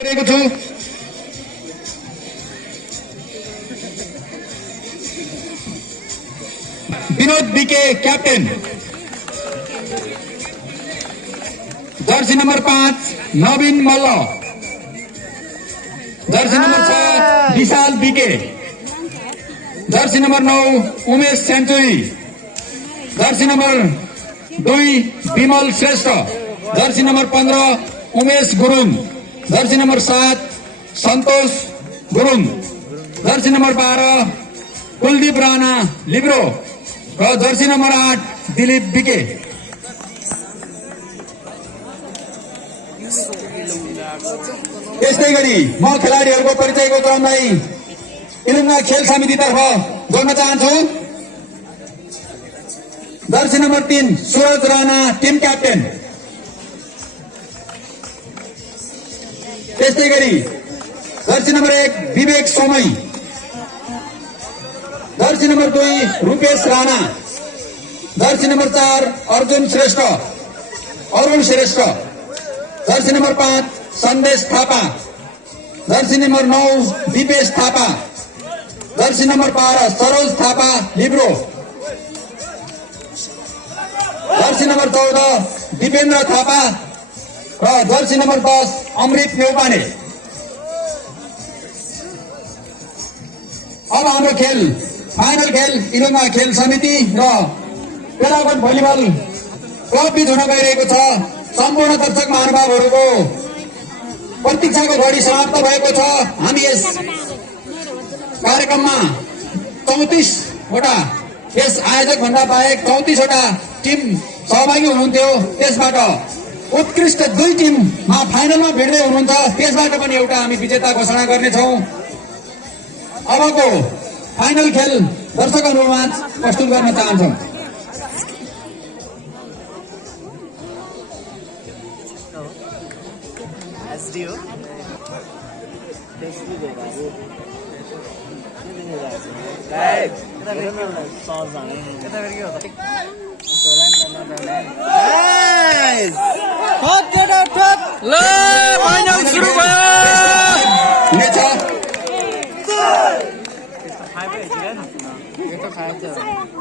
Vinod BK captain, jersey number 5 Naveen Malla, jersey number 6 Vishal BK, jersey number 9 Umesh Senchuri, jersey number 2 Vimal Shrestha, jersey number 15 Umesh Gurung, jersey number 7 Santosh Gurung, jersey number 12 Kuldeep Rana libero र jersey number 8 Dilip BK. यस्तै गरी म खेलाडीहरूको परिचयको क्रमलाई इलुङ्गा खेल समितितर्फ जोड्न चाहन्छु। Jersey number 3 Suraj Rana team captain, त्यस्तै गरी jersey number 1 Vivek Somai, jersey number 2 Rupesh Rana, jersey number 4 Arjun Shrestha Arun Shrestha, jersey number 5 Sandesh Thapa, jersey number 9 Dipesh Thapa, jersey number 12 Saroj Thapa libero, jersey number 14 Dipendra Thapa र जर्सी नंबर 10 अमृत नेउपाने। अब हाम्रो खेल फाइनल खेल इलुङ्गा खेल समिति र पेराकोट भलिबल क्लब बीच हुन गइरहेको छ। सम्पूर्ण दर्शक महानुभावहरूको प्रतीक्षाको घडी समाप्त भएको छ। हामी यस कार्यक्रममा 34 वटा यस आयोजक भन्दा बाहेक 34 वटा टिम सहभागी हुनुहुन्थ्यो। त्यसबाट उत्कृष्ट 2 टिममा फाइनलमा भिड्दै हुनुहुन्छ। त्यसबाट पनि एउटा हामी विजेता घोषणा गर्नेछौँ। अबको फाइनल खेल दर्शकहरूमा प्रस्तुत गर्न चाहन्छौँ। फाइनल सुरु भयो।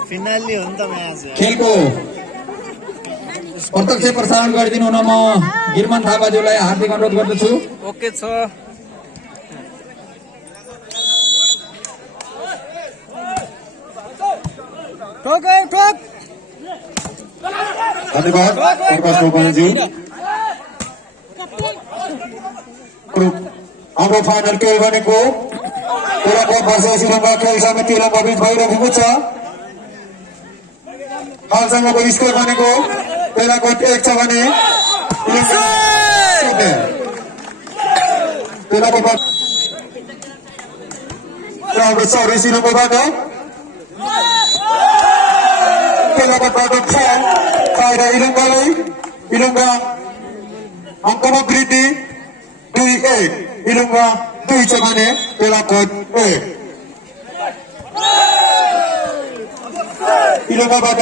फिनाली हो नि त म्याच। खेलको प्रत्यक्ष प्रसारण गरिदिनु हुन म गिरमन थापाज्यूलाई हार्दिक अनुरोध गर्दछु। ओके छ। धन्यवाद प्रकाश गोपालज्यू। हाम्रो फाइनल खेल भनेको पेराकोट वर्सेस इलुङ्गा खेल समिति इलुङ्गा बीच भइरहेको छ। हालसम्मको स्कोर भनेको पेराकोट 1 छ भने पेराकोट हाम्रो सर्भिस इलुङ्गाबाट पेराकोटबाट खेल फाइदा इलुङ्गालाई। इलुङ्गा अङ्कमा वृद्धि 2-1, इलुङ्गा 2 छ भने पेराकोट 1। इलुङ्गाबाट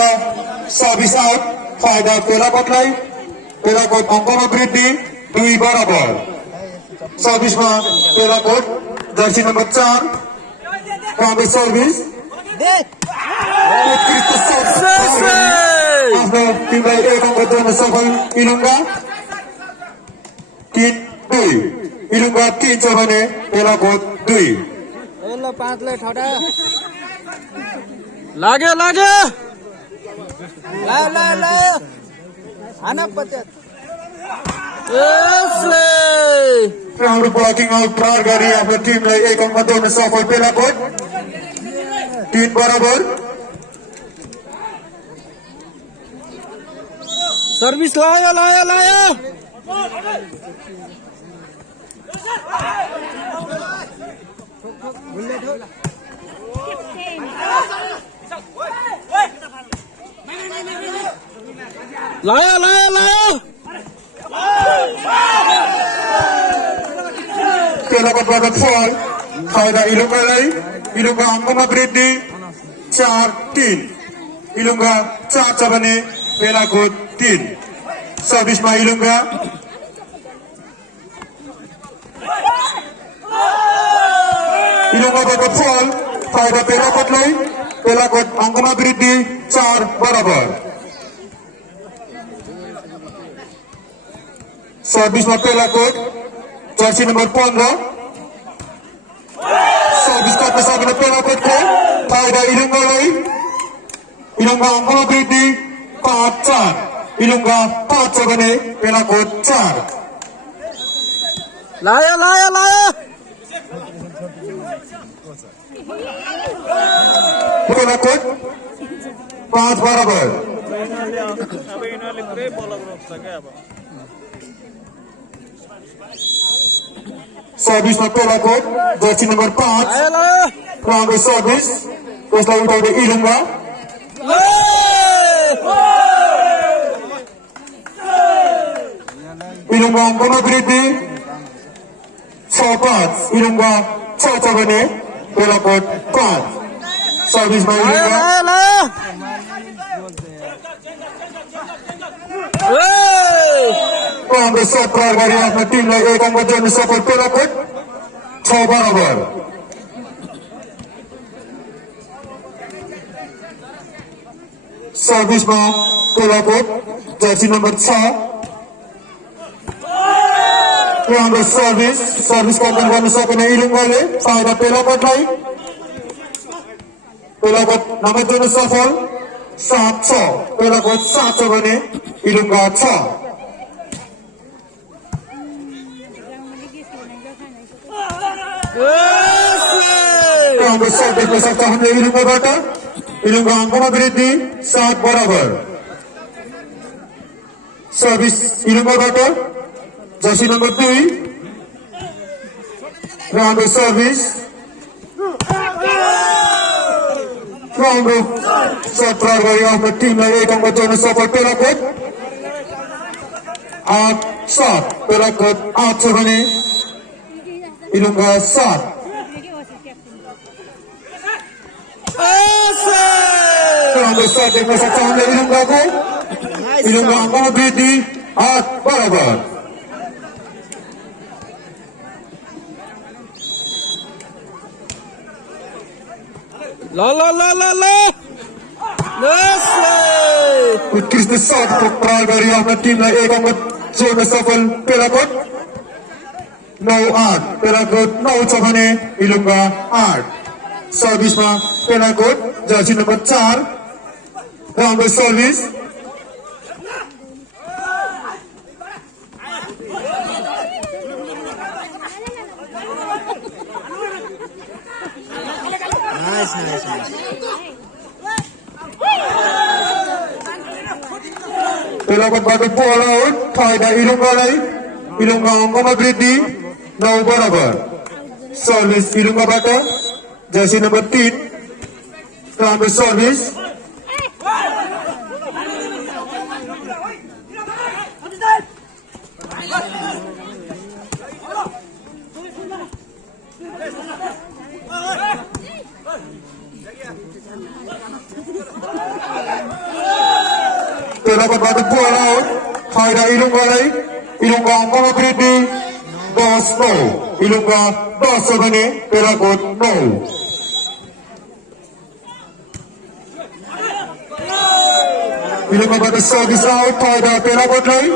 सर्भिस आउट फाइदा पेराकोटलाई। पेराकोट अङ्कमा वृद्धि 2 बराबर। सर्भिसमा पेराकोट जर्सी नम्बर 4 राम्रो सर्भिस। आफ्नो टिमलाई 1 अङ्क दिन सफल इलुङ्गा। 3-2, इलुङ्गा 3 छ भने पेराकोट 2। लाग्यो हाम्रो ब्लकिङ आउट प्रहार गरी आफ्नो टिमलाई 1 अङ्क दिन सफल पेराकोट। 3 बराबर। सर्भिस लायो। पेराकोटबाट फल फाइदा इलुङ्गालाई। इलुङ्गा अङ्कमा वृद्धि 4-3, इलुङ्गा 4 छ भने पेराकोट 3। सर्भिसमा इलुङ्गा Ilonggo Fall, Faida Pelakot Lai, Pelakot Angkama Bridi, 4 barabar. Service में Pelakot, jersey number 15. Service का पैसा में Pelakot को, Faida Ilonggo Lai, Ilonggo Angkama Bridi, 5-4. Ilonggo 5 bane, Pelakot 4. लाया Pelakot 5 barabar. Service में Pelakot, jersey number 5. लाया Round of service, त्यसलाई उठाउँदै इलुङ्गा इलुङ्गा अङ्कमा वृद्धि 6-5. इलुङ्गा 6 भने Pelakot 5. सर्भिसमा इलुङ्गा राउन्ड अफ सर्भ प्रयोग गरी आफ्नो टिमलाई 1 अङ्क जोड्न सफल Pelakot 6 बराबर. सर्भिसमा Pelakot, jersey number 6. Round of service, service complete गर्न सकेन इलुङ्गाले, फाइदा Pelakotलाई. Pelakot नम्बर जोड्न सफल 7-6. Pelakot 7 भने इलुङ्गा 6. Round of service को सक्छ हामीले इलुङ्गाबाट. इलुङ्गा अङ्कमा वृद्धि 7 बराबर. सर्भिस इलुङ्गाबाट jersey number 2. Round of service. Round of serve प्रयोग गरी आफ्नो टिमलाई 1 अङ्क जोड्न सफल Pelakot 8-7. Pelakot 8 छ भने इलुङ्गा 7. Round of सर्भ देख्न सक्छ हामीले इलुङ्गाको. इलुङ्गा अङ्कमा वृद्धि 8 बराबर. ला उत्कृष्ट शट प्रयोग गरी आफ्नो टिमलाई 1 अङ्क जोड्न सफल Pelakot 9-8. Pelakot 9 छ भने इलुङ्गा 8. सर्भिसमा Pelakot, jersey number 4. Round of service. Nice Pelakotबाट बल आउट, फाइदा इलुङ्गालाई. इलुङ्गा अङ्कमा वृद्धि 9 बराबर. सर्भिस इलुङ्गाबाट jersey number 3. Round of service. Pelakotबाट बल आउट, फाइदा इलुङ्गालाई. इलुङ्गा अङ्कमा वृद्धि 10-9. इलुङ्गा 10 छ भने Pelakot 9. इलुङ्गाबाट सर्भिस आउट, फाइदा Pelakotलाई.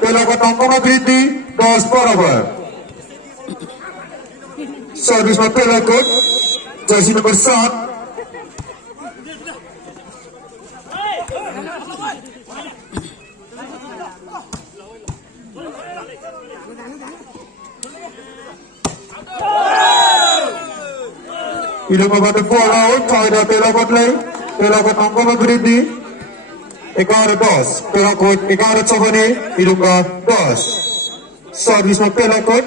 Pelakot अङ्कमा वृद्धि 10 बराबर. सर्भिसमा Pelakot, jersey number 7. इलुङ्गाबाट बल आउट, फाइदा Pelakotलाई. Pelakot अङ्कमा वृद्धि 11-10. Pelakot 11 छ भने इलुङ्गा 10. सर्भिसमा Pelakot.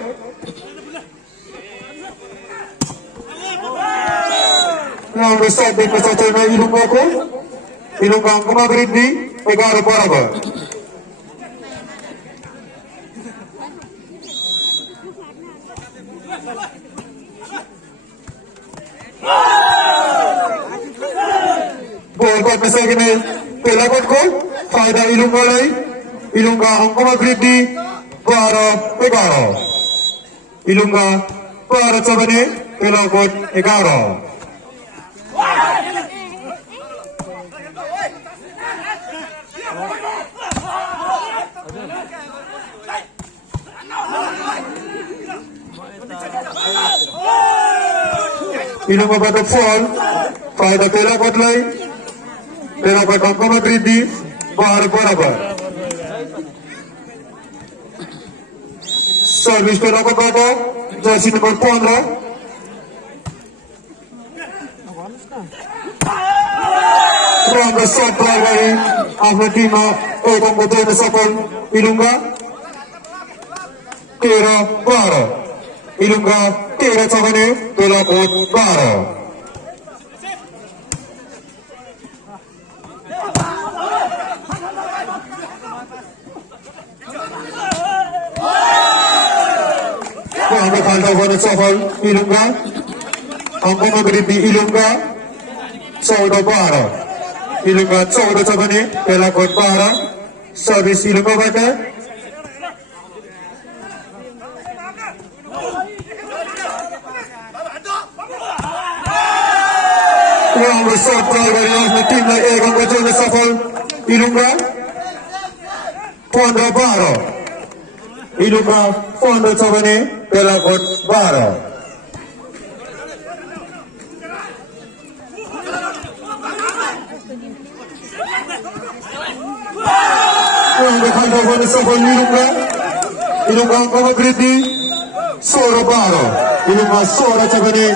राउन्ड अफ सर्भ देख्न सक्छौँ इलुङ्गाको. इलुङ्गा अङ्कमा वृद्धि 11 बराबर. बल गर्न सकिने Pelakotको, फाइदा इलुङ्गालाई. इलुङ्गा अङ्कमा वृद्धि 12-11. इलुङ्गा 12 छ भने pelakot 11. Ilongga Batok fall, pada pelakot lain, pelakot Angkoma Bridi, bahar barabar. Service pelakot Batok, jersey nomor 15. Rangga shot dari Ahmad Dima, ekang betul safal Ilongga, Tera Bara. Ilongga Tera Chavane, pelakot Bara. Rangga Khalda Wana safal Ilongga, Angkoma Bridi Ilongga, 14 Bara. Ilongga 14 Chavane, pelakot Bara. Service Ilongga Bata. Yang besar dari Ahmad Timna ekang betul safal Ilongga 15 Bara. Ilongga 15 Chavane, pelakot Bara. Yang berkandang pada safal Ilongga Angkoma Bridi 16 Bara. Ilongga 16 Chavane.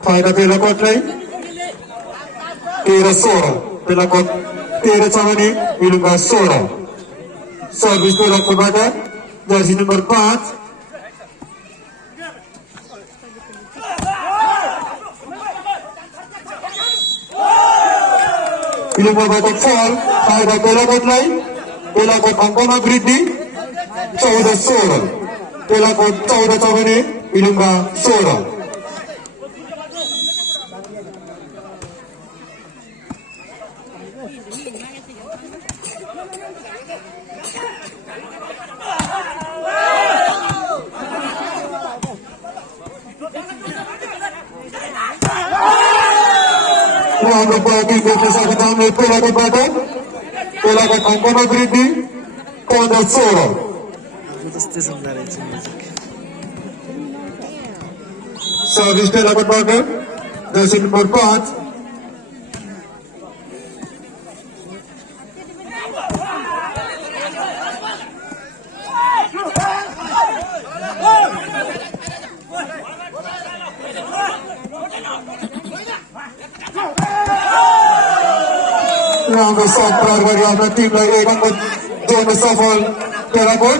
Pada pelakot lain, Tera Sora, pelakot Tera Chavane, Ilongga Sora. Service pelakot pada jersey nomor 4. Ilongga Batok fall, pada pelakot lain, pelakot Angkoma Bridi 14 Sora. Pelakot 14 Chavane, Ilongga Sora. Rangga Batok bersama kami pelakot Batok, pelakot Angkoma Bridi 15 Sora. Service pelakot Batok, jersey nomor 4. Rangga shot dari Ahmad Timna ekang betul safal pelakot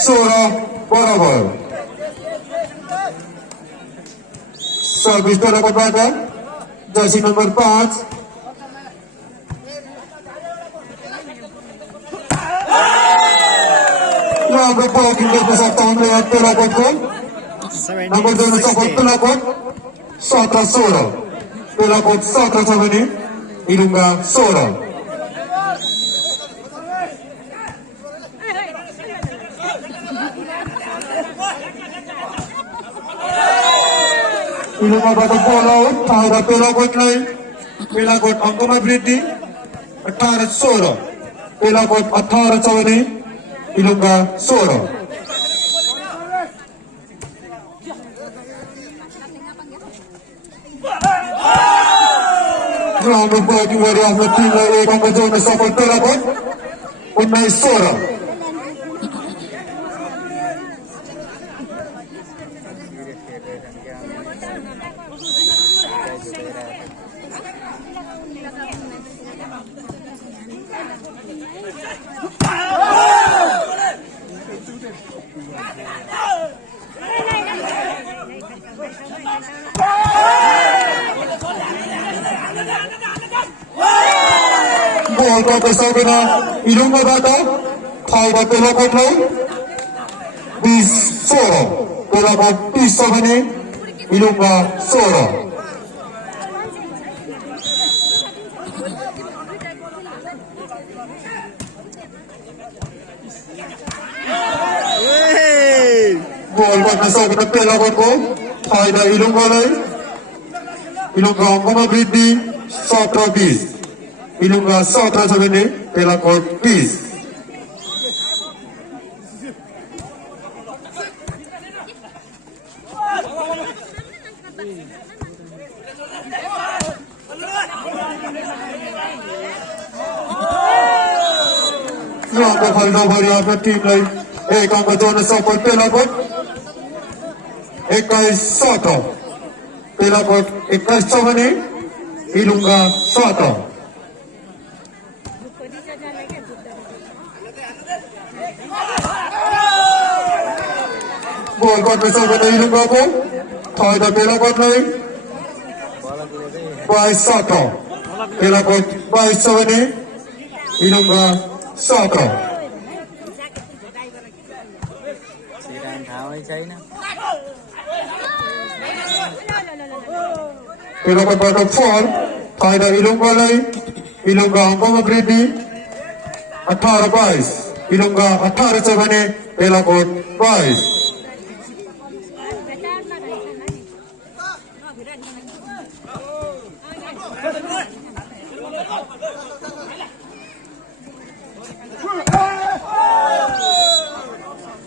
Sora barabar. Service pelakot Batok, jersey nomor 5. Rangga Batok bersama kami pelakot ko. Nomor 2 safal pelakot 17 Sora. Pelakot 17 Chavane, Ilongga Sora. Ilongga Batok bola out, pada pelakot lain, pelakot Angkoma Bridi 18 Sora. Pelakot 18 Chavane, Ilongga Sora. Rangga Batok dari Ahmad Timna ekang betul safal pelakot 19 Sora. Ball ko sa na Ilongga Batok, Tayda pelakot lay. Bis soro. Pelakot bis sabani. Ilunga soro. Ball buat masuk ke pelakot ko. Tayda ilunga lay. Ilunga angkoma briddi. Sotra bis. Ilunga sotra sabani. Pelakot bis. Yang berhalda bari apa tim lay. Ang berjona support pelakot. Ekai soto. Pelakot ekai sabani. Ilunga soto. Ball buat masuk ke ilunga ko. Tayda pelakot lay. By soto. Pelakot by sabani. Ilunga soto. Siran tháo hay cháy nè. Pelakot buat fall. Tayda ilunga lay. Ilunga angkoma briddi. 18 22. Ilunga 18 sabani. Pelakot 22.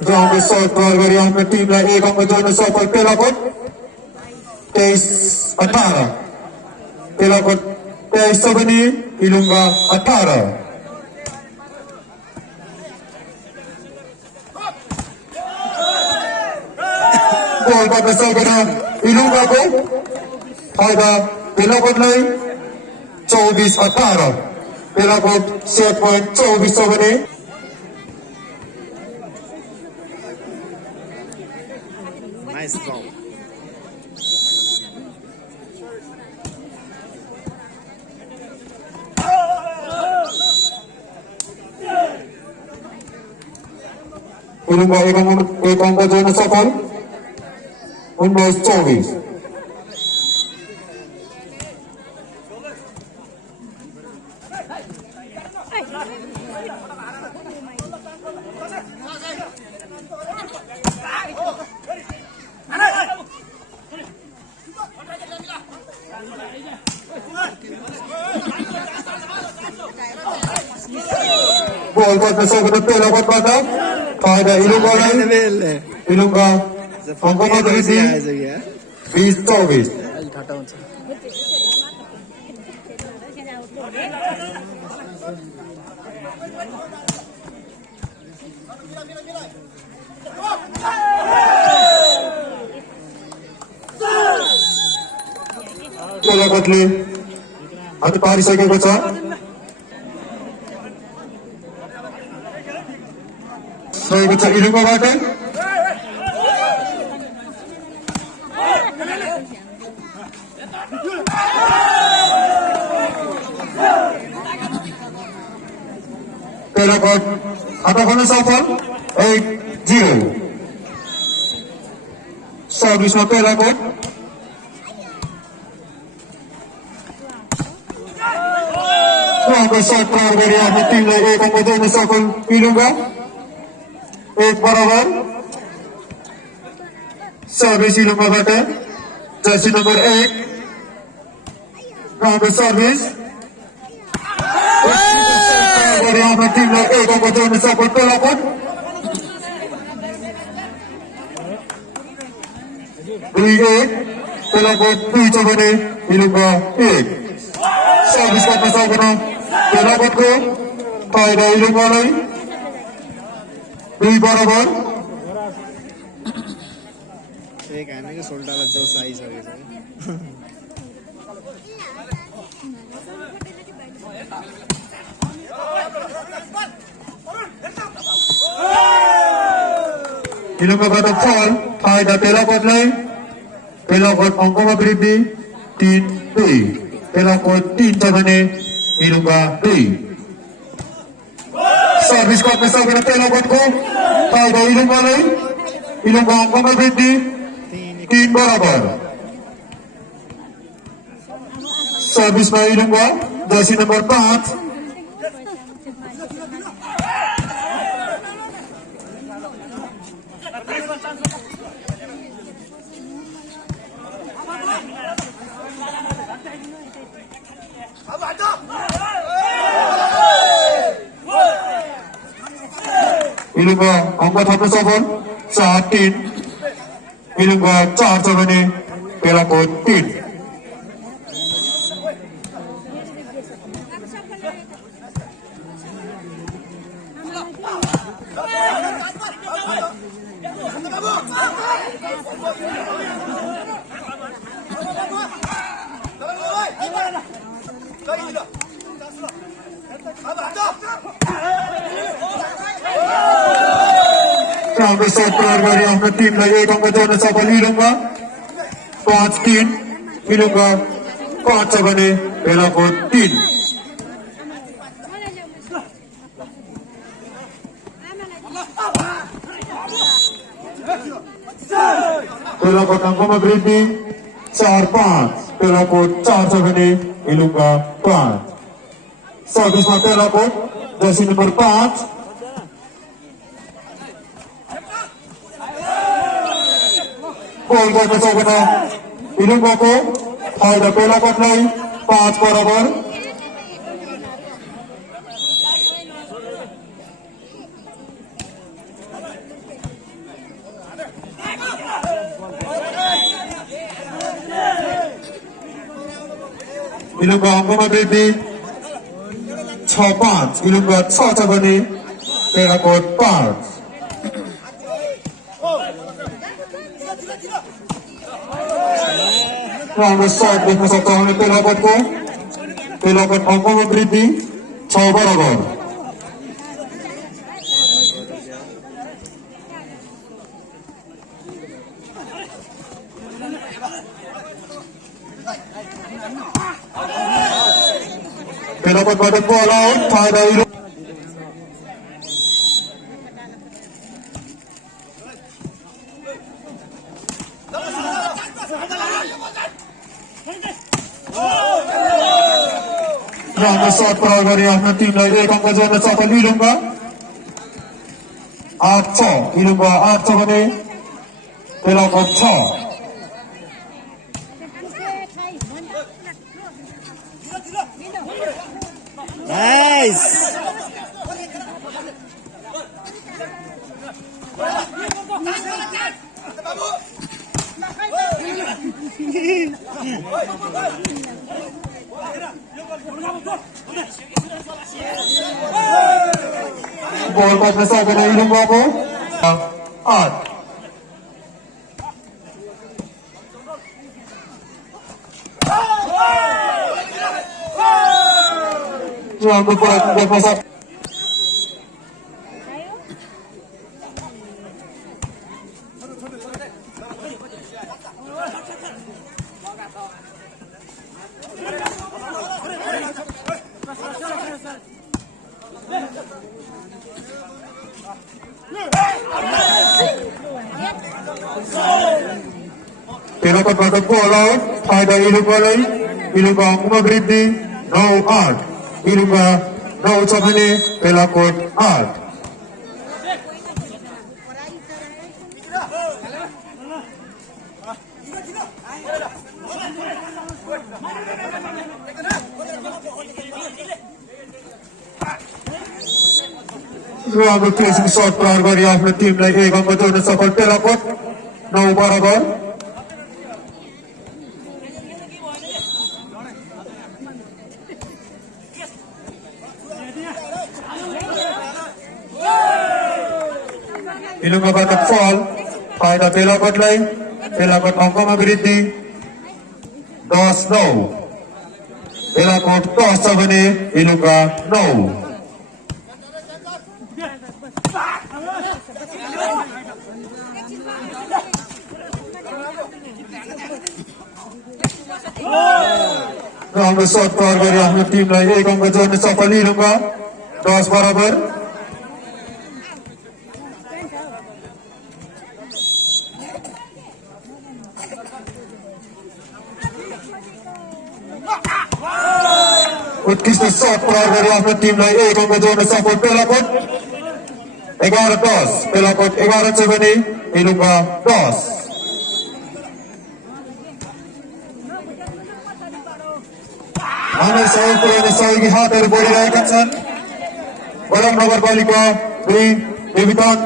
Jauh besar bari yang tim la ekang berjona support pelakot. 18. Pelakot 23 sabani. Ilunga 18. Ball buat masuk ke ilunga ko. Tayda pelakot lay. 24 18. Pelakot set point 24 sabani. Nice goal. Ilunga ekang berjona support. 24. Ball buat masuk ke pelakot pada. Tayda ilunga lay. Level. Ilunga angkoma briddi. ऐसे गया 20 24. आज ठाटा हुन्छ pelakotले हात पारिसकेको छ. सकेको छ इलुङ्गाबाट. pelakot atau kena safal 8-0. Servisnya pelakot. besar peran dari ahli tim lagi akan menjadi safal Ilunga. 1 barabar. Servis Ilunga bata. Jersey number 8. Now the service. Dari ahli tim lagi akan menjadi safal pelakot. pelakot 2 coba ni Ilunga 8. Servis kat pasal kena pelakot ko. Tayda Ilunga lagi. 2 barabar. एक आने के सोल्टा लग जाओ size हो गया Ilunga kata fall. Tayda pelakot lagi. Pelakot angko magridi. 3-2. Pelakot 3 coba ni Ilunga 2. Service गर्ने सकेन पेलाकोटको फाइदा इलुङ्गालाई इलुङ्गा अङ्कमा वृद्धि 3 बराबर सर्भिसमा इलुङ्गा जर्सी नम्बर 5 इलुङ्गा अङ्क थप्न सफल 4-3 इलुङ्गा 4 छ भने पेलाकोट 3 राम्रो सर्ट प्रयोग गरी आफ्नो टिमलाई 1 अङ्क जोड्न सफल इलुङ्गा 5-3 इलुङ्गा 5 छ भने पेलाकोट 3 पेलाकोट अङ्कमा वृद्धि 4-5 पेलाकोट 4 छ भने इलुङ्गा 5 सर्भिसमा पेलाकोट जर्सी नम्बर 5 गोल गर्न सकेन इलुङ्गाको फाइदा पेलाकोटलाई 5 बराबर इलुङ्गा अङ्कमा वृद्धि 6-5 इलुङ्गा 6 छ भने पेलाकोट 5 राम्रो सर्ट देख्न सक्छ हामीले पेलाकोट अङ्कमा वृद्धि 6 बराबर पेलाकोटबाट बल आउट फाइदा राम्रो सर्ट प्रयोग गरी आफ्नो टिमलाई 1 अङ्क जोड्न सफल इलुङ्गा 8 छ इलुङ्गा 8 छ भने पेलाकोट 6 नाइस गोल गर्न सकेन इलुङ्गाको 8 राम्रो प्रयत्न गर्न सक्छ पेलाकोटबाट बल आउट फाइदा इलुङ्गालाई इलुङ्गा अङ्कमा वृद्धि 9-8 इलुङ्गा 9 छ भने पेलाकोट 8 राम्रो प्लेसिङ सर्ट प्रयोग गरी आफ्नो टिमलाई 1 अङ्क जोड्न सफल पेलाकोट 9 बराबर इलुङ्गाबाट फल फाइदा पेलाकोटलाई पेलाकोट अङ्कमा वृद्धि 10-9 पेलाकोट 10 छ भने इलुङ्गा 9 राम्रो सर्ट प्रयोग गरी आफ्नो टिमलाई 1 अङ्क जोड्न सफल इलुङ्गा 10 बराबर उत्कृष्ट शट प्रहार गरी आफ्नो टिमलाई एक अङ्क जोड्न सफल पेलाकोट 11-10 पेलाकोट 11 छ भने इलुङ्गा 10 हामी सहयोग पुर्याउने सहयोगी हातहरू बढिरहेका छन् बरम नगरपालिका 2 देवीतन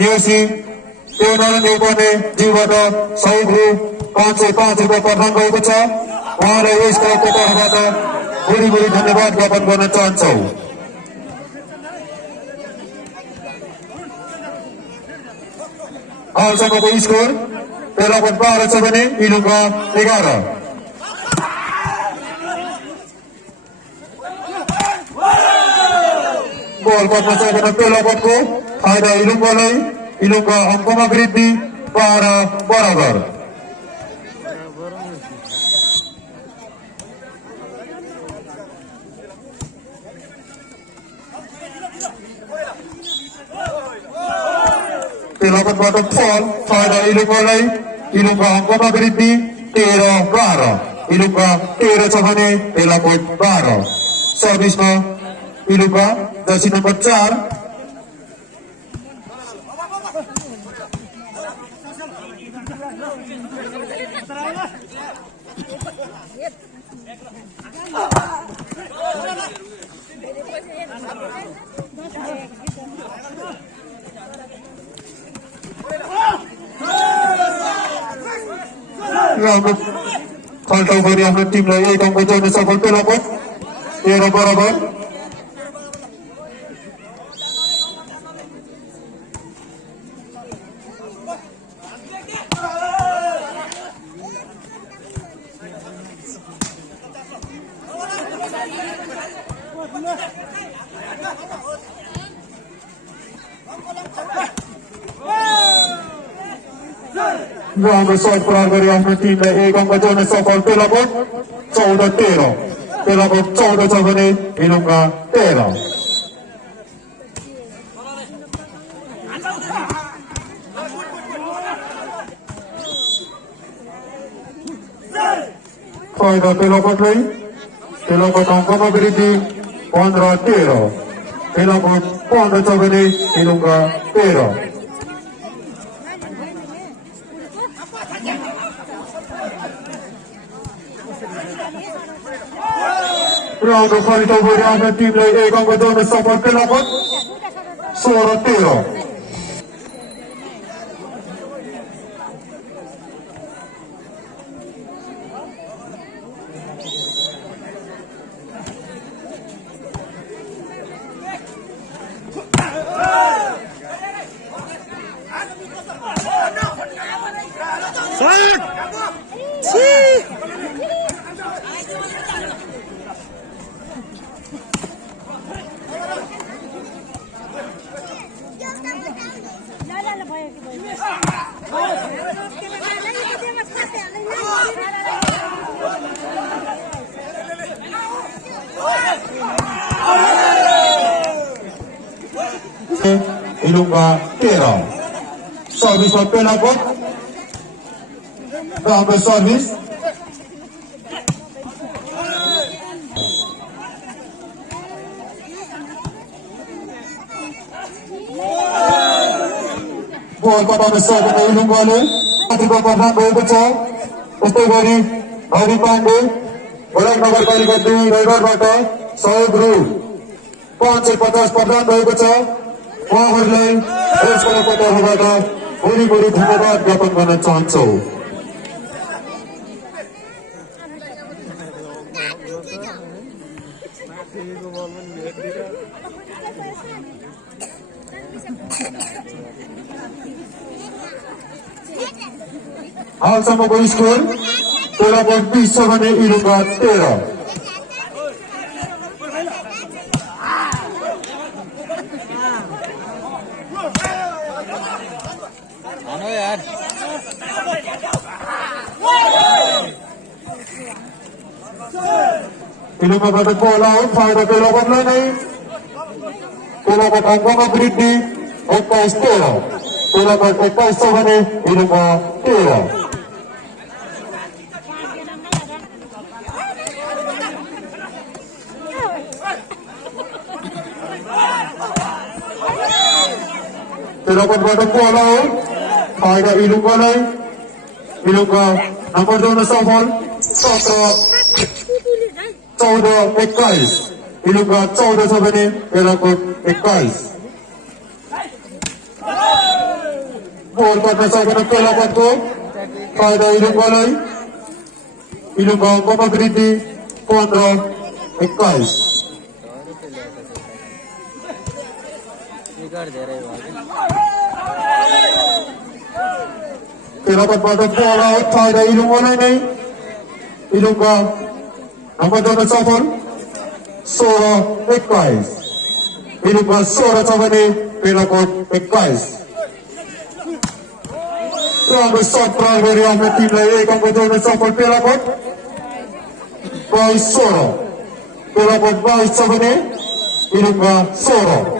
निवासी त्यो नरेन्द्रपर्ने जीवबाट सहयोग रु 505 रुपियाँ प्रदान गरेको छ उहाँलाई यस क्लबको तर्फबाट बढी धन्यवाद ज्ञापन गर्न चाहन्छौँ हालसम्मको स्कोर पेलाकोट 12 छ भने इलुङ्गा 11 गोल गर्न सकेन पेलाकोटको फाइदा इलुङ्गालाई इलुङ्गा अङ्कमा वृद्धि 12 बराबर पेलाकोटबाट फल फाइदा इलुङ्गालाई इलुङ्गा अङ्कमा वृद्धि 13-12 इलुङ्गा 13 छ भने पेलाकोट 12 सर्भिसमा इलुङ्गा जर्सी नम्बर 4 राम्रो फल्टाउ गरी आफ्नो टिमलाई एक अङ्क जोड्न सफल पेलाकोट 13 बराबर राम्रो शट प्रहार गरी आफ्नो टिमलाई एक अङ्क जोड्न सफल पेलाकोट 14-13 पेलाकोट 14 छ भने इलुङ्गा 13 फाइदा पेलाकोटलाई पेलाकोट अङ्कमा वृद्धि 15-13 पेलाकोट 15 छ भने इलुङ्गा 13 राम्रो फलिटाउ गरी आफ्नो टिमलाई एक अङ्क जोड्न सफल पेलाकोट 16-13 इलुङ्गा 13 सर्भिसमा पेलाकोट राम्रो सर्भिस गोल बनाउन सकेन इलुङ्गाले प्रतिभा प्रदान भएको छ त्यस्तै गरी हरि पाण्डे वडा नगरपालिका 2 रैगढबाट सहयोग रु 550 प्रदान भएको छ उहाँहरूलाई यस क्लबको तर्फबाट बढी धन्यवाद ज्ञापन गर्न चाहन्छौँ हालसम्मको स्कोर पेलाकोट 20 छ भने इलुङ्गा 13 इलुङ्गाबाट बल आउट फाइदा पेलाकोटलाई नै पेलाकोट अङ्कमा वृद्धि 21-13 पेलाकोट 21 छ भने इलुङ्गा 13 Pelakot bola out. Faida Ilungga Ilungga nomor 2 safal 14-21 Ilungga 14 sabane Pelakot 21 bol pada sabane Pelakot ko Faida Ilungga Komagritti 15-21 Pelakot bola out Faida Ilungga nomor 2 safal 16-21 Ilungga 16 sabane Pelakot 21 Selamat shot primary Ahmed tim lain yang betul safal Pelakot Boys Soro Pelakot Boys sabane Ilungga Soro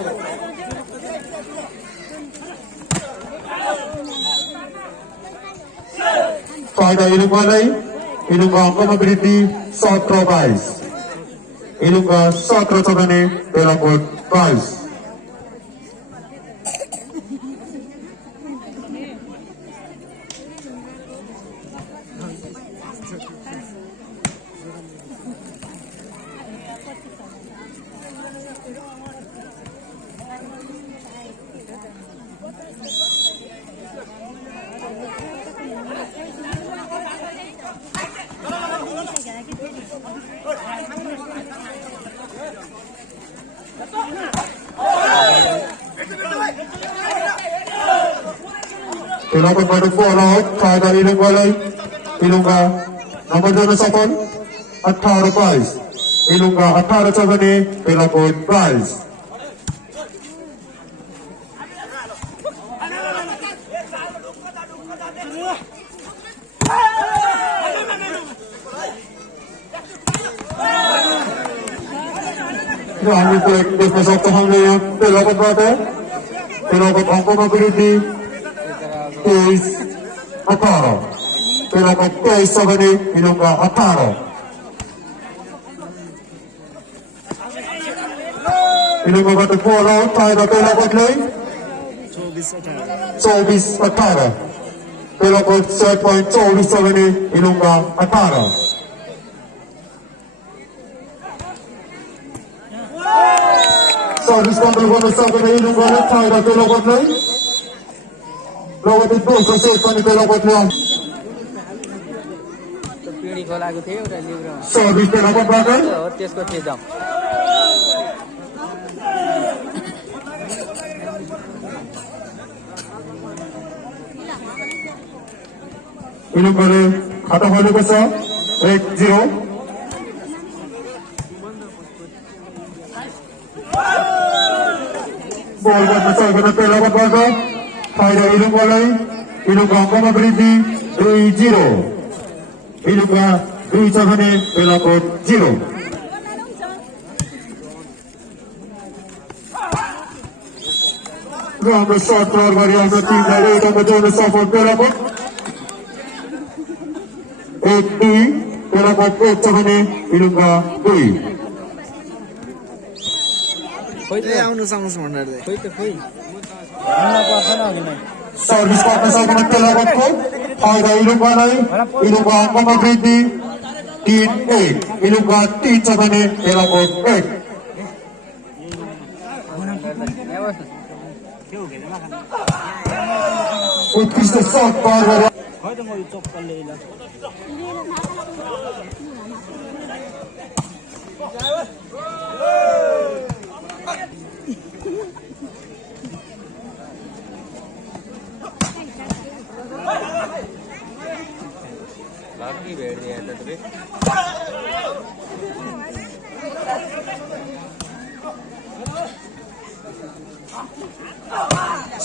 Faida Ilungga Komagritti 17-22 Ilungga 17 sabane Pelakot 22 Pelakot bola out Faida Ilungga nomor 2 safal 18-22 Ilungga 18 sabane Pelakot 22 Kami berpasok tahannya Pelakot bata Pelakot Komagritti 18 Pelakot 23 sabane Ilungga 18 Ilungga bata bola out Faida Pelakot 24-18 Pelakot set point 24 sabane Ilungga 18 Service control sabane Ilungga Faida Pelakot Lawat itu set pani Pelakot पिँढी खोलाको थियो एउटा Libre Service Pelakot bata हो त्यसको थियो दाम Ilunggale खाता खोलेको छ 1-0 Bol गर्न सक्दैन Pelakot bata Faida Ilungga Komagritti 2-0 Ilungga 2 sabane Pelakot 0 राम्रो shot प्रयोग गरी आफ्नो टिमलाई एउटा बचाउन सफल Pelakot 1-2 Pelakot 1 sabane Ilungga 2 खोइ त आउनुसँग भन्नाले खोइ त खोइ भन्न पर्छ न अघि नै Service गर्न सक्दैन Pelakot को Faida Ilungga Komagritti 3-1 Ilungga 3 sabane Pelakot 1 उत्कृष्ट शट प्रयोग गरे खोइ त म यो चप्पलले ल बाकी बैठ गया था तुझे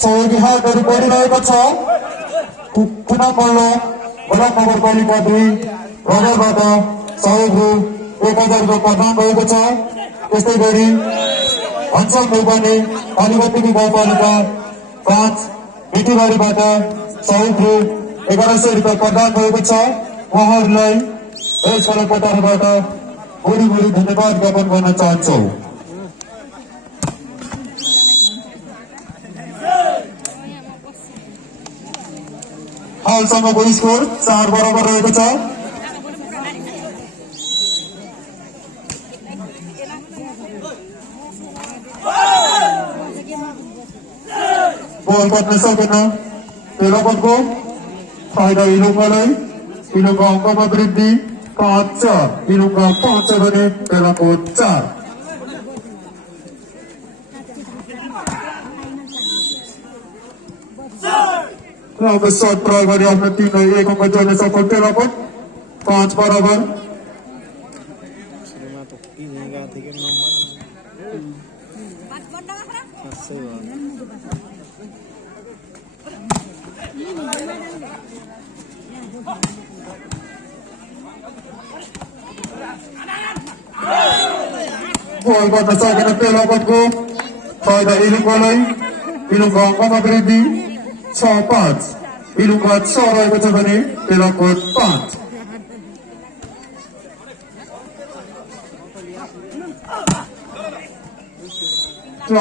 सहयोगी हातहरू बढिरहेको छ पुनः बल्ल ब्लक नगरपालिका 2 रगरबाट सहयोग रु 1000 रुपियाँ प्रदान भएको छ त्यस्तै गरी अञ्चल मैदानी अलिकति गाउँपालिका 5 मिठीबारीबाट सहयोग रु 1100 रुपियाँ प्रदान भएको छ उहाँहरूलाई यस कलाकारबाट भोलि धन्यवाद ज्ञापन गर्न चाहन्छौँ हालसम्मको स्कोर 4 बराबर रहेको छ। बल बच्न सकेन पेलापतको फाइदा इलुङ्गालाई। इलुङ्गा अङ्कमा वृद्धि 5-4। इलुङ्गा 5 छ भने पेलाकोट 4। अब सर्ट प्रयोग गरी आफ्नो टिमलाई 1 अङ्क जोड्न सफल पेलापत 5 बराबर। सुरुमा त किन गएको थियो कि नम्बर साँच्चै हो। बल बच्न सकेन पेलापतको फाइदा इलुङ्गालाई। इलुङ्गा अङ्कमा वृद्धि 6-5। इलुङ्गा 6 रहेको छ भने पेलाकोट 5।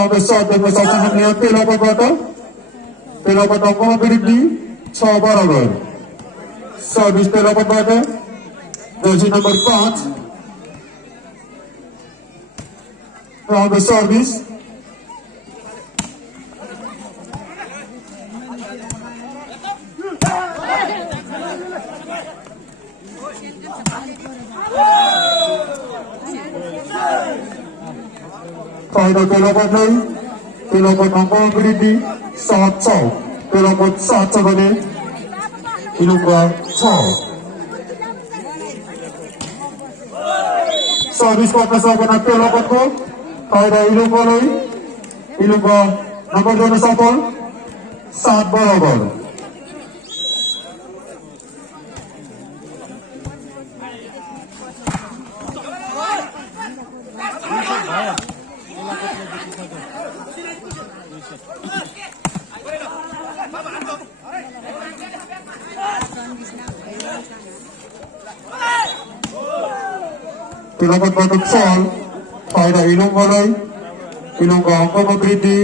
अब सर्ट देख्न सक्नुहुन्छ पेलापतबाट। पेलापत अङ्कमा वृद्धि 6 बराबर। सर्भिस पेलापतबाट जर्सी नम्बर 5। अब सर्भिस फाइदा पेलापतलाई। पेलापत अङ्कमा वृद्धि 7-6। पेलापत 7 छ भने इलुङ्गा 6। सर्भिस गर्न सकेन पेलापतको फाइदा इलुङ्गालाई। इलुङ्गा नम्बर जोड्न सफल 7 बराबर। पेलापतबाट फल फाइदा इलुङ्गालाई। इलुङ्गा अङ्कमा वृद्धि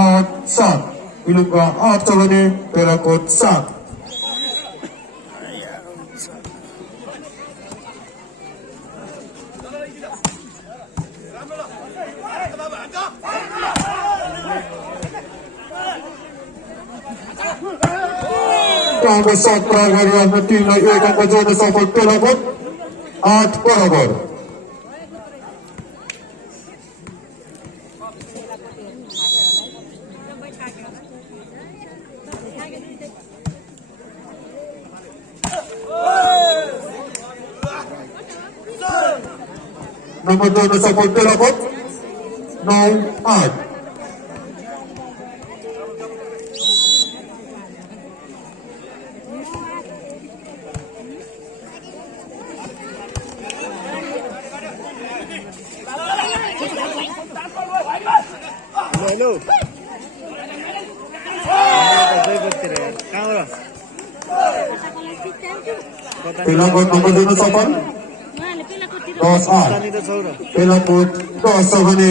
8-7। इलुङ्गा 8 छ भने पेलाकोट 7। सर्ट प्रयोग गरी आफ्नो टिमलाई 1 अङ्क जोड्न सफल पेलापत 8 बराबर। नम्बर जोड्न सफल पेलापत 9-8। हेलो पेलापत नम्बर जोड्न सफल 10-8। पेलाकोट 10 छ भने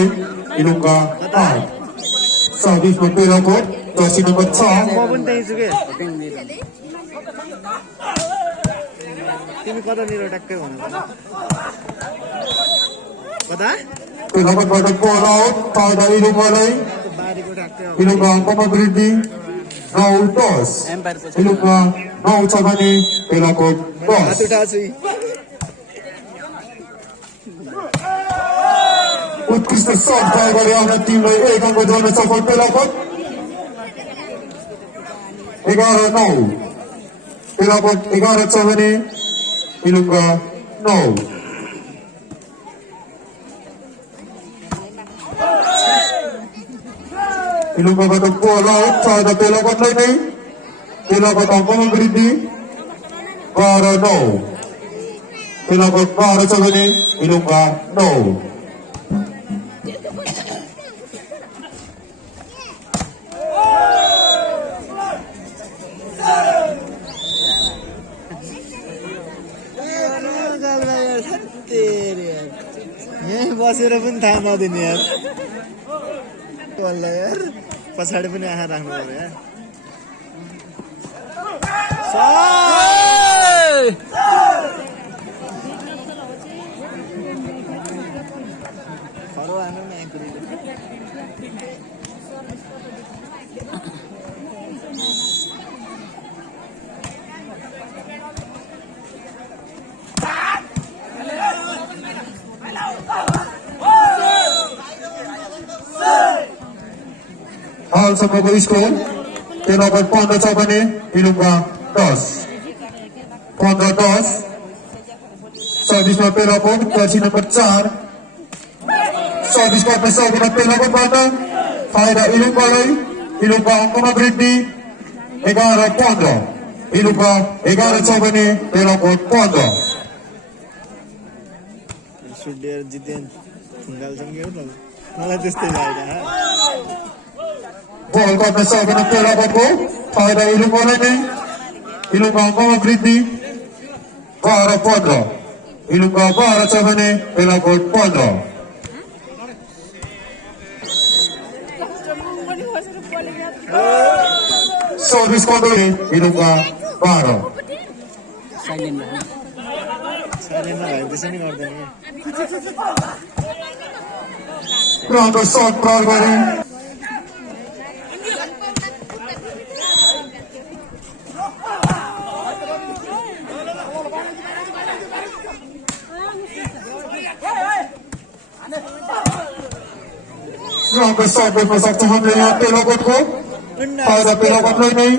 इलुङ्गा 8। सर्भिसमा पेलाकोट Jersey number 6। म पनि त्यही छु के तिमी कतानिर ट्याक्कै भन्नु कता पेलापतबाट बल आउट फाइदा इलुङ्गालाई। बारीको ट्याक्कै इलुङ्गा अङ्कमा वृद्धि 9-10। इलुङ्गा 9 छ भने पेलाकोट 10। उत्कृष्ट सर्ट प्रयोग गरी आफ्नो टिमलाई 1 अङ्क जोड्न सफल पेलापत 11-9। पेलापत 11 छ भने इलुङ्गा 9। इलुङ्गाबाट बल आउट फाइदा पेलापतलाई नै। पेलापत अङ्कमा वृद्धि 12-9। पेलापत 12 छ भने इलुङ्गा 9। यहीँ बसेर पनि थाहा नदिने यार यार पछाडि पनि आँखा राख्नु पर्यो यार। हालसम्मको स्कोर तेल ओभर 15 छ भने इलुङ्गा 10 15-10 सर्भिसमा पेलाकोट जर्सी नम्बर 4 सर्भिस गर्ने सकिन पेलाकोटबाट फाइदा इलुङ्गालाई इलुङ्गा अङ्कमा वृद्धि 11-15 इलुङ्गा 11 छ भने पेलाकोट 15 सुडेर जितेन फुङ्गालसँग के हो त मलाई त्यस्तै लाग्यो बल गर्न सकेन पेलाकोटको फाइदा इलुङ्गालाई नै इलुङ्गा अङ्कमा वृद्धि 12-15 इलुङ्गा 12 छ भने पेलाकोट 15 सर्भिस कन्ट्रोल इलुङ्गा 12 साइलेन्टमा भयो त्यसै नि गर्दैन राम्रो सर्ट प्रयोग गरे राम्रो सर्ट गर्न सक्छ हामीले यहाँ पेलाकोटको फाइदा पेलाकोटलाई नै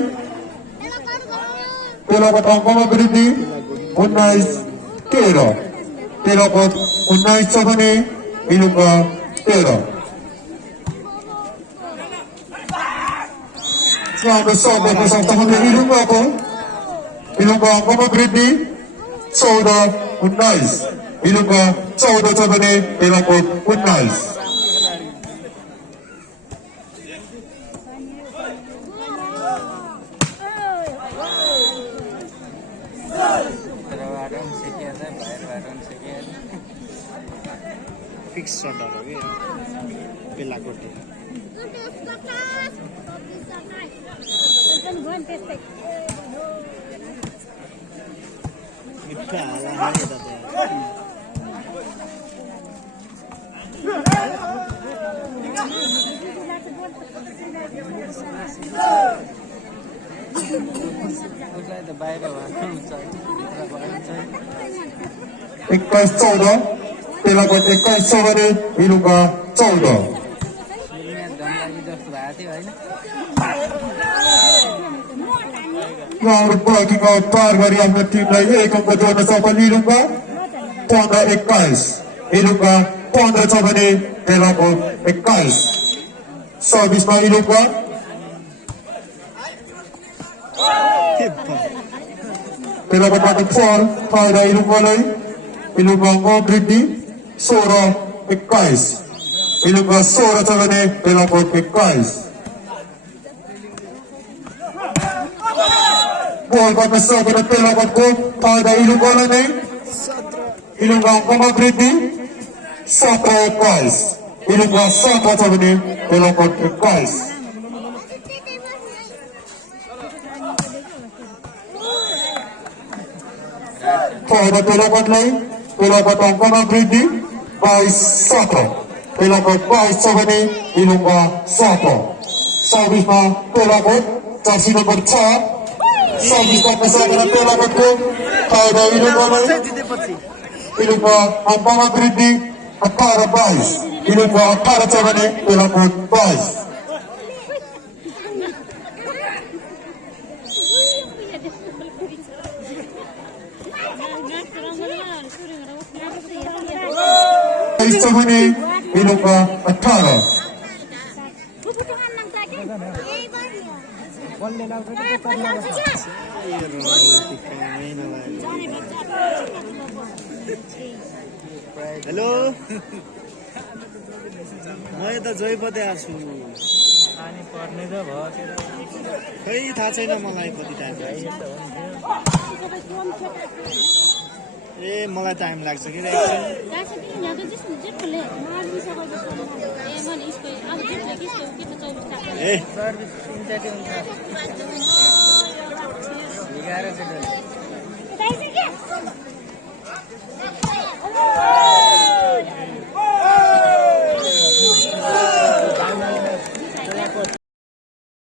पेलाकोट अङ्कमा वृद्धि 19-13 पेलाकोट 19 छ भने इलुङ्गा 13 राम्रो सर्ट गर्न सक्छ हामीले इलुङ्गा अङ्कमा वृद्धि 14-19 इलुङ्गा 14 छ भने पेलाकोट 19 फिक्स सटहरू के पेलाकोट मिठा हाल्ला नि त बाहिर 21-14 पेलाकोट 21 छ भने इलुङ्गा 14 राम्रो बकिङ आउट पार गरी आफ्नो टिमलाई 1 अङ्क जोड्न सफल इलुङ्गा 15-21 इलुङ्गा 15 छ भने पेलाकोट 21 सर्भिसमा इलुङ्गा पेलाकोटबाट फल फाइदा इलुङ्गालाई इलुङ्गा अङ्कमा वृद्धि 16-21 इलुङ्गा 16 छ भने पेलाकोट 21 बल गर्न सकेन पेलाकोटको फाइदा इलुङ्गालाई नै इलुङ्गा अङ्कमा वृद्धि 17-21 इलुङ्गा 17 छ भने पेलाकोट 21 फाइदा पेलाकोटलाई पेलाकोट अङ्कमा वृद्धि 22-17 पेलाकोट 22 छ भने इलुङ्गा 17 सर्भिसमा पेलाकोट जर्सी नम्बर 6 सर्भिस गर्न सकेन पेलाकोटको फाइदा इलुङ्गालाई इलुङ्गा अङ्कमा वृद्धि 18-22 इलुङ्गा 18 छ भने पेलाकोट 22 छ भने इलुङ्गा 18 हेलो म यता जयपति आएको छु खै थाहा छैन मलाई कति टाइम ए मलाई टाइम लाग्छ कि ए 11 से डर